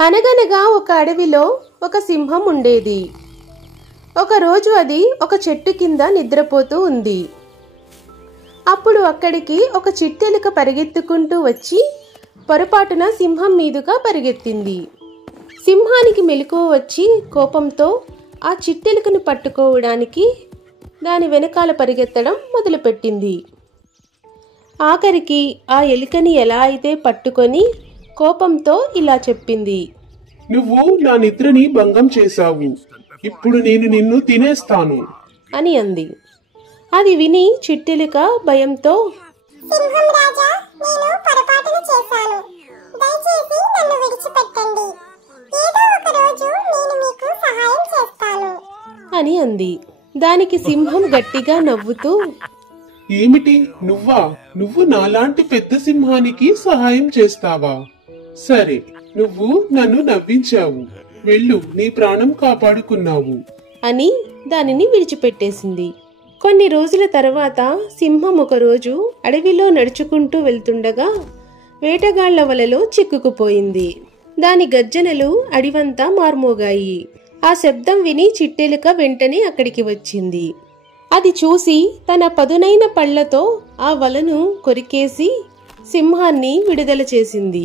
అనగనగా ఒక అడవిలో ఒక సింహం ఉండేది. ఒకరోజు అది ఒక చెట్టు కింద నిద్రపోతూ ఉంది. అప్పుడు అక్కడికి ఒక చిట్టెలుక పరిగెత్తుకుంటూ వచ్చి పొరపాటున సింహం మీదుగా పరిగెత్తింది. సింహానికి మెలకువ వచ్చి కోపంతో ఆ చిట్టెలుకను పట్టుకోవడానికి దాని వెనకాల పరిగెత్తడం మొదలుపెట్టింది. ఆఖరికి ఆ ఎలుకని ఎలా అయితే పట్టుకొని కోపంతో ఇలా చెప్పింది, నువ్వు నా నిద్రని భంగం చేశావు, ఇప్పుడు నేను నిన్ను తినేస్తాను అని అంది. అది విని చిట్టెలుక భయంతో, సింహం రాజా, నేను పొరపాటున చేశాను, దయచేసి నన్ను విడిచిపెట్టండి, ఏదో ఒక రోజు నేను మీకు సహాయం చేస్తాను అని అంది. దానికి సింహం గట్టిగా నవ్వుతూ, ఏమిటి నువ్వు నాలాంటి పెద్ద సింహానికి సహాయం చేస్తావా? సరే, నువ్వు నన్ను నవ్వించావు, వెళ్ళు, నీ ప్రాణం కాపాడుకున్నావు అని దానిని విడిచిపెట్టేసింది. కొన్ని రోజుల తర్వాత సింహం ఒకరోజు అడవిలో నడుచుకుంటూ వెళ్తుండగా వేటగాళ్ల వలలో చిక్కుకుపోయింది. దాని గర్జనలు అడివంతా మార్మోగాయి. ఆ శబ్దం విని చిట్టెలుక వెంటనే అక్కడికి వచ్చింది. అది చూసి తన పదునైన పళ్లతో ఆ వలను కొరికేసి సింహాన్ని విడుదల చేసింది.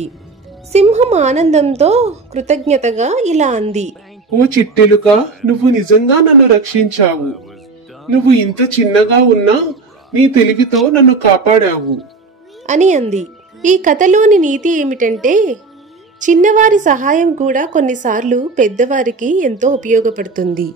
సింహం ఆనందంతో కృతజ్ఞతగా ఇలా అంది, ఓ చిట్టెలుక, నువ్వు నిజంగా నన్ను రక్షించావు. నువ్వు ఇంత చిన్నగా ఉన్నా నీ తెలివితో నన్ను కాపాడావు అని అంది. ఈ కథలోని నీతి ఏమిటంటే, చిన్నవారి సహాయం కూడా కొన్నిసార్లు పెద్దవారికి ఎంతో ఉపయోగపడుతుంది.